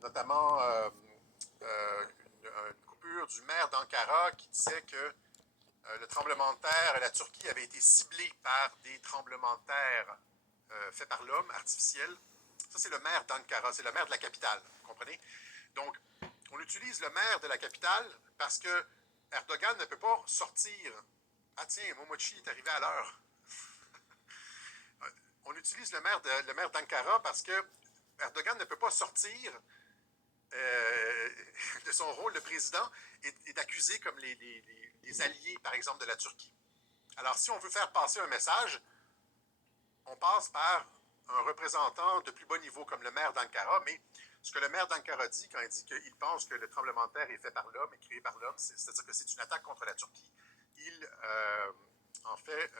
notamment une coupure du maire d'Ankara qui disait que le tremblement de terre, la Turquie avait été ciblée par des tremblements de terre faits par l'homme, artificiels. Ça, c'est le maire d'Ankara, c'est le maire de la capitale, vous comprenez? Donc, on utilise le maire de la capitale parce que Erdogan ne peut pas sortir. Ah tiens, Momochi est arrivé à l'heure. On utilise le maire d'Ankara parce que Erdogan ne peut pas sortir de son rôle de président et d'accuser comme les alliés, par exemple, de la Turquie. Alors, si on veut faire passer un message, on passe par un représentant de plus bas niveau comme le maire d'Ankara, mais ce que le maire d'Ankara dit quand il dit qu'il pense que le tremblement de terre est fait par l'homme et créé par l'homme, c'est-à-dire que c'est une attaque contre la Turquie, il, en fait,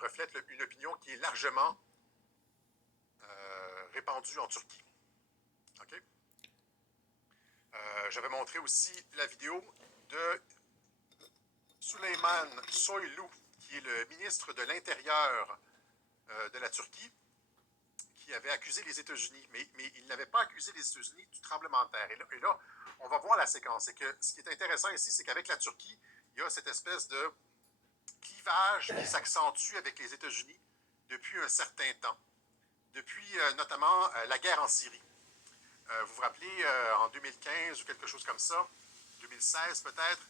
reflète une opinion qui est largement répandue en Turquie. OK? J'avais montré aussi la vidéo de Süleyman Soylu, qui est le ministre de l'Intérieur de la Turquie, qui avait accusé les États-Unis, mais il n'avait pas accusé les États-Unis du tremblement de terre. Et là, on va voir la séquence. C'est que ce qui est intéressant ici, c'est qu'avec la Turquie, il y a cette espèce de clivage qui s'accentue avec les États-Unis depuis un certain temps, depuis notamment la guerre en Syrie. Vous vous rappelez, en 2015 ou quelque chose comme ça, 2016 peut-être,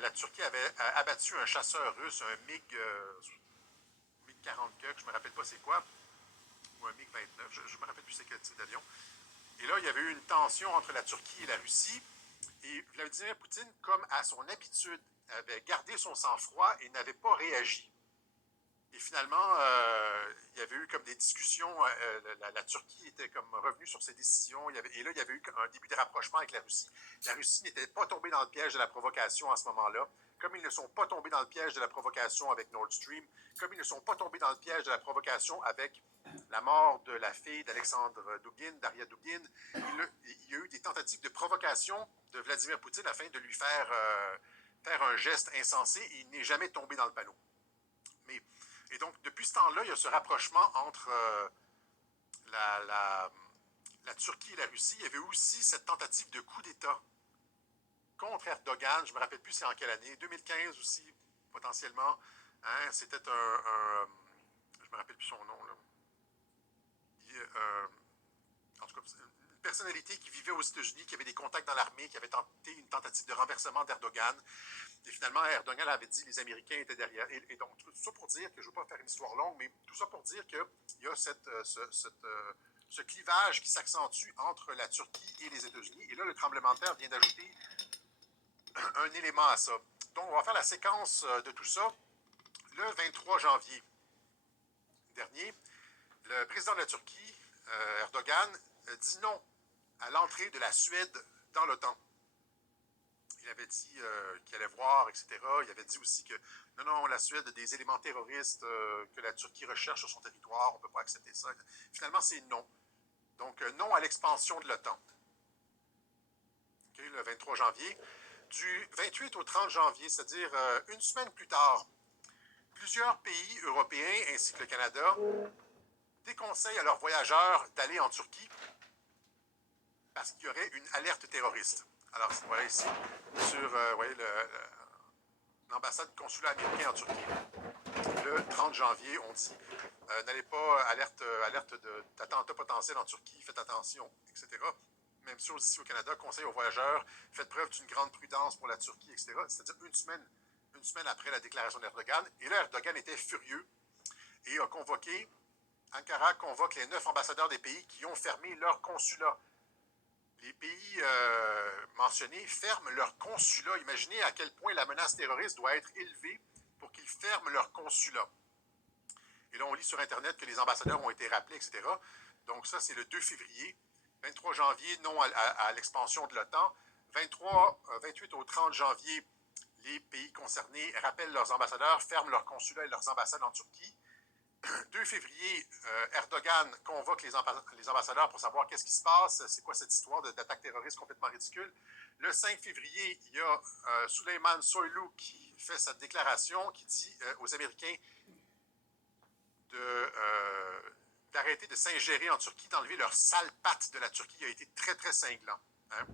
la Turquie avait abattu un chasseur russe, un MiG-40, je ne me rappelle pas c'est quoi, ou un MiG-29, je ne me rappelle plus c'est quel type d'avion. Et là, il y avait eu une tension entre la Turquie et la Russie. Et Vladimir Poutine, comme à son habitude, avait gardé son sang-froid et n'avait pas réagi. Et finalement, il y avait eu comme des discussions. La Turquie était comme revenue sur ses décisions. Et là, il y avait eu un début de rapprochement avec la Russie. La Russie n'était pas tombée dans le piège de la provocation à ce moment-là. Comme ils ne sont pas tombés dans le piège de la provocation avec Nord Stream, comme ils ne sont pas tombés dans le piège de la provocation avec la mort de la fille d'Alexandre Dugin, Daria Dugin, il y a eu des tentatives de provocation de Vladimir Poutine afin de lui faire un geste insensé et il n'est jamais tombé dans le panneau. Et donc, depuis ce temps-là, il y a ce rapprochement entre la Turquie et la Russie. Il y avait aussi cette tentative de coup d'État contre Erdogan. Je ne me rappelle plus c'est en quelle année. 2015 aussi, potentiellement. Hein, c'était je ne me rappelle plus son nom. Là. En tout cas, une personnalité qui vivait aux États-Unis, qui avait des contacts dans l'armée, qui avait tenté une tentative de renversement d'Erdogan. Et finalement, Erdogan avait dit que les Américains étaient derrière. Et donc, tout ça pour dire que je ne veux pas faire une histoire longue, mais tout ça pour dire qu'il y a ce clivage qui s'accentue entre la Turquie et les États-Unis. Et là, le tremblement de terre vient d'ajouter un élément à ça. Donc, on va faire la séquence de tout ça. Le 23 janvier dernier, le président de la Turquie, Erdogan, dit non à l'entrée de la Suède dans l'OTAN. Il avait dit qu'il allait voir, etc. Il avait dit aussi que non, la Suède a des éléments terroristes que la Turquie recherche sur son territoire, on ne peut pas accepter ça. Finalement, c'est non. Donc, non à l'expansion de l'OTAN. Okay, le 23 janvier. Du 28 au 30 janvier, c'est-à-dire une semaine plus tard, plusieurs pays européens ainsi que le Canada déconseillent à leurs voyageurs d'aller en Turquie parce qu'il y aurait une alerte terroriste. Alors, voilà ici, sur voyez, l'ambassade consulat américain en Turquie. Le 30 janvier, on dit n'allez pas, alerte d'attentat potentiel en Turquie, faites attention, etc. Même chose ici au Canada, conseil aux voyageurs, faites preuve d'une grande prudence pour la Turquie, etc. C'est-à-dire une semaine après la déclaration d'Erdogan. Et là, Erdogan était furieux et a convoqué, Ankara convoque les 9 ambassadeurs des pays qui ont fermé leur consulat. Les pays mentionnés ferment leur consulat. Imaginez à quel point la menace terroriste doit être élevée pour qu'ils ferment leur consulat. Et là, on lit sur Internet que les ambassadeurs ont été rappelés, etc. Donc ça, c'est le 2 février. 23 janvier, non à l'expansion de l'OTAN. 28 au 30 janvier, les pays concernés rappellent leurs ambassadeurs, ferment leurs consulats et leurs ambassades en Turquie. 2 février, Erdogan convoque les ambassadeurs pour savoir qu'est-ce qui se passe, c'est quoi cette histoire d'attaque terroriste complètement ridicule. Le 5 février, il y a Süleyman Soylu qui fait cette déclaration qui dit aux Américains d'arrêter de s'ingérer en Turquie, d'enlever leur sale patte de la Turquie, a été très, très cinglant. Hein?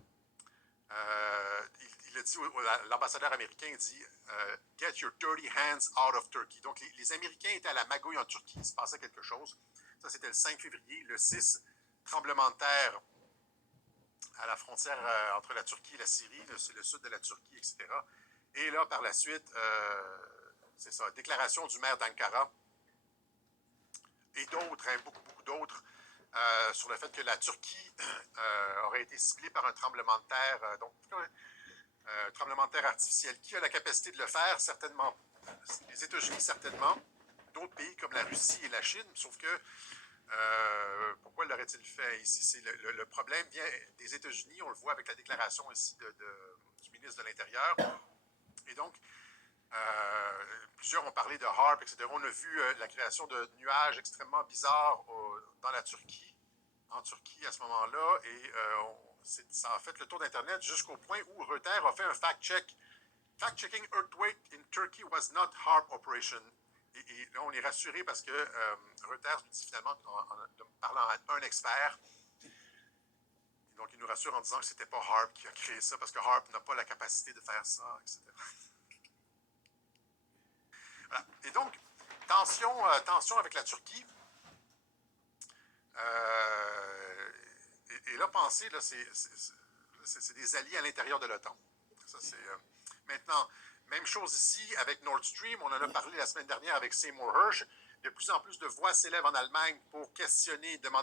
Il a dit, l'ambassadeur américain dit Get your dirty hands out of Turkey. Donc, les Américains étaient à la magouille en Turquie, il se passait quelque chose. Ça, c'était le 5 février. Le 6, tremblement de terre à la frontière entre la Turquie et la Syrie, le sud de la Turquie, etc. Et là, par la suite, c'est ça, déclaration du maire d'Ankara et d'autres, hein, beaucoup d'autres, sur le fait que la Turquie aurait été ciblée par un tremblement de terre. Donc, tremblement de terre artificiel. Qui a la capacité de le faire? Certainement. Les États-Unis, certainement. D'autres pays comme la Russie et la Chine, sauf que pourquoi l'aurait-il fait ici? Le problème vient des États-Unis, on le voit avec la déclaration ici du ministre de l'Intérieur. Et donc, plusieurs ont parlé de HARP, etc. On a vu la création de nuages extrêmement bizarres dans la Turquie, en Turquie à ce moment-là, et ça a fait le tour d'Internet jusqu'au point où Reuters a fait un fact-check. Fact-checking earthquake in Turkey was not HARP operation. Et là, on est rassuré parce que Reuters nous dit finalement, en parlant à un expert, donc il nous rassure en disant que ce n'était pas HARP qui a créé ça, parce que HARP n'a pas la capacité de faire ça, etc. Voilà. Et donc, tension avec la Turquie. Et là, pensez, là, c'est des alliés à l'intérieur de l'OTAN. Ça, maintenant, même chose ici avec Nord Stream. On en a parlé la semaine dernière avec Seymour Hersh. De plus en plus de voix s'élèvent en Allemagne pour questionner, demander